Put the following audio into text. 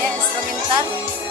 Kaya instrumental.